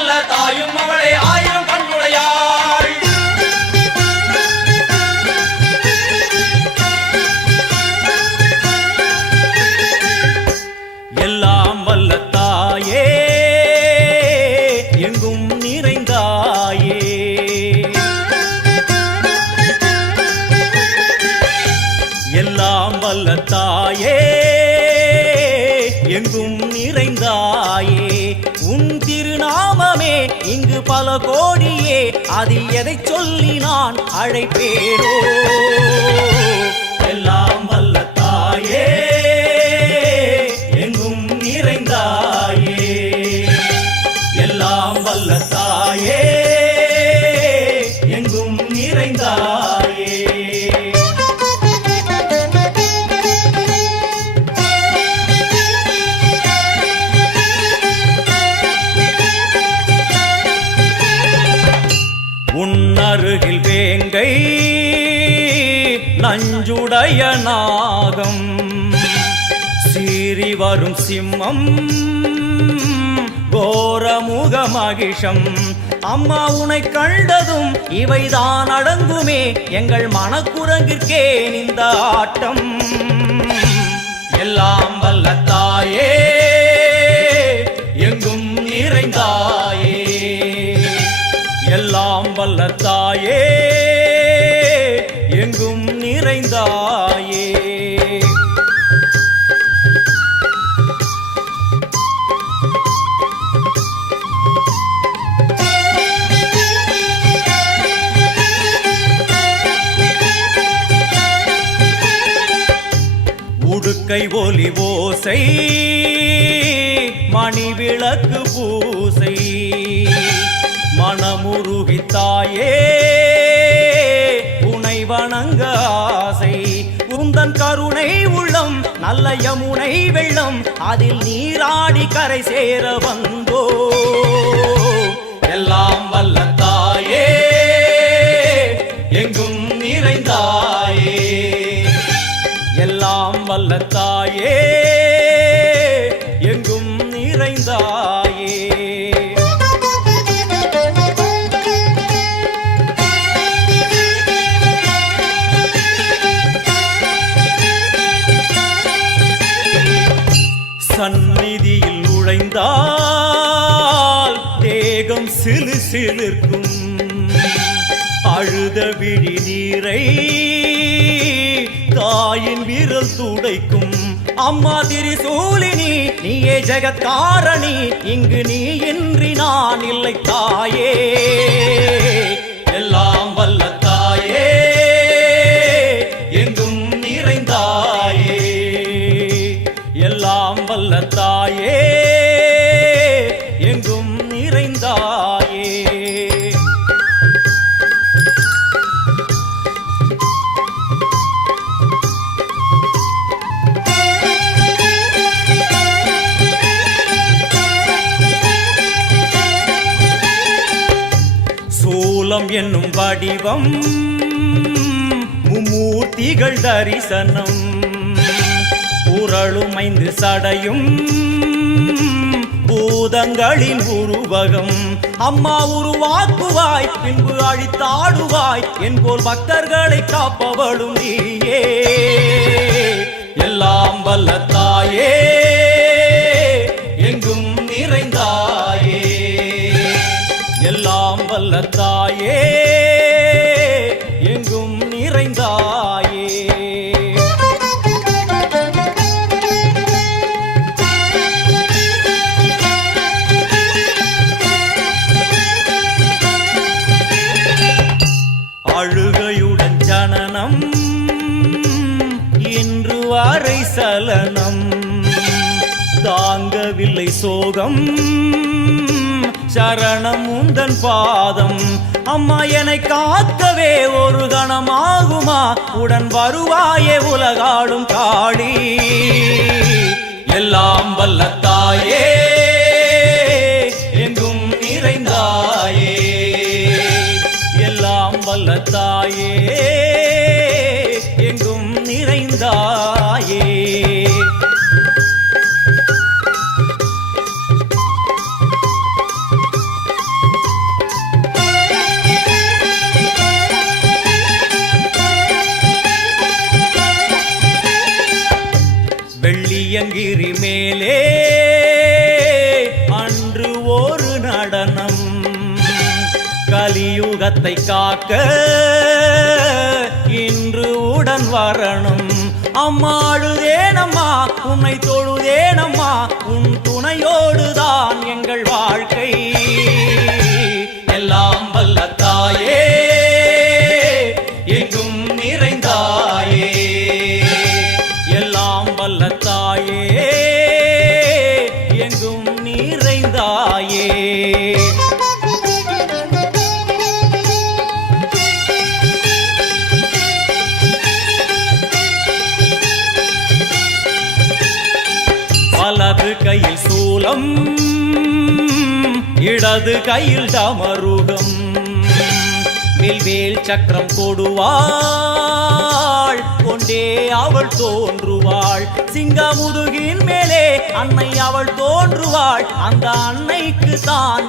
வல்ல தாயும் அவளே ஆயிரம் கண்ணுடையாள். எல்லாம் வல்ல தாயே எங்கும் நிறைந்தாயே, எல்லாம் வல்ல தாயே எங்கும் நிறைந்தாயே. உன் திருநாமமே இங்கு பல கோடியே, அதில் எதை சொல்லி நான் அழைப்பேனோ. எல்லாம் வல்ல தாயே எங்கும் நிறைந்தாயே, எல்லாம் வல்ல தாயே எங்கும் நிறைந்தாயே. உன்னருகில் வேங்கை நஞ்சுடைய நாகம், சீறி வரும் சிம்மம் கோரமுக மகிஷம். அம்மா உனை கண்டதும் இவைதான் அடங்குமே, எங்கள் மனக்குரங்கிற்கே இந்த ஆட்டம். எல்லாம் வல்ல தாயே எங்கும் நிறைந்தாயே, எல்லாம் வல்ல தாயே எங்கும் நிறைந்தாயே. உடுக்கை ஒலி ஓசை மணி விளக்கு பூசை, மனமுருகித்தாயே உனை வணங்க ஆசை. உந்தன் கருணை உள்ளம் நல்ல யமுனை வெள்ளம், அதில் நீராடி கரை சேர வந்தோ. எல்லாம் வல்ல தாயே எங்கும் நிறைந்தாயே, எல்லாம் வல்ல தாயே எங்கும் நிறைந்தாயே. சந்நிதியில் நுழைந்தால் தேகம் சிலு சிலிர்க்கும், அழுத விழி நீரை தாயின் விரல் துடைக்கும். அம்மா திரிசூலினி நீயே ஜெகத்காரணி, இங்கு நீ இன்றி நான் இல்லை தாயே. எல்லாம் வல்ல தாயே எங்கும் நிறைந்தாயே, எல்லாம் வல்ல தாயே எங்கும் நிறைந்தாயே. சூலம் என்னும் வடிவம் மும்மூர்த்திகள் தரிசனம், உரளும் 5 சடையும் பூதங்களின் உருவகம். அம்மா உருவாக்குவாய் பின்பு அழித்தாடுவாய், என்போல் பக்தர்களை காப்பவளும் நீயே. எல்லாம் வல்ல தாயே எங்கும் நிறைந்தாயே, எல்லாம் வல்ல தாயே எங்கும் நிறைந்தாயே. அழுகையுடன் ஜனனம் இன்று வரை சலனம், தாங்கவில்லை சோகம் சரணம் உந்தன் பாதம். அம்மா என்னை காக்கவே ஒரு கணமாகுமா, உடன் வருவாயே உலகாளும் காளி. எல்லாம் வல்ல தாயே எங்கும் நிறைந்தாயே, எல்லாம் வல்ல தாயே எங்கும் நிறைந்தாயே. உள்ளத்தை காக்க இன்று உடன் வரணும். அம்மா அழுதேனம்மா உன்னை தொழுதேனம்மா உன் துணையோடுதான் எங்கள் வாழ்க்கை. எல்லாம் வல்ல தாயே எங்கும் நிறைந்தாயே, எல்லாம் வல்ல தாயே எங்கும் நிறைந்தாயே. வலது கையில் சூலம் இடது கையில் டமருகம், வில்வேல் சக்கரம் கொடுவாள் கொண்டே அவள் தோன்றுவாள். சிங்கமுதுகின் மேலே அன்னை அவள் தோன்றுவாள். அந்த அன்னைக்கு தான்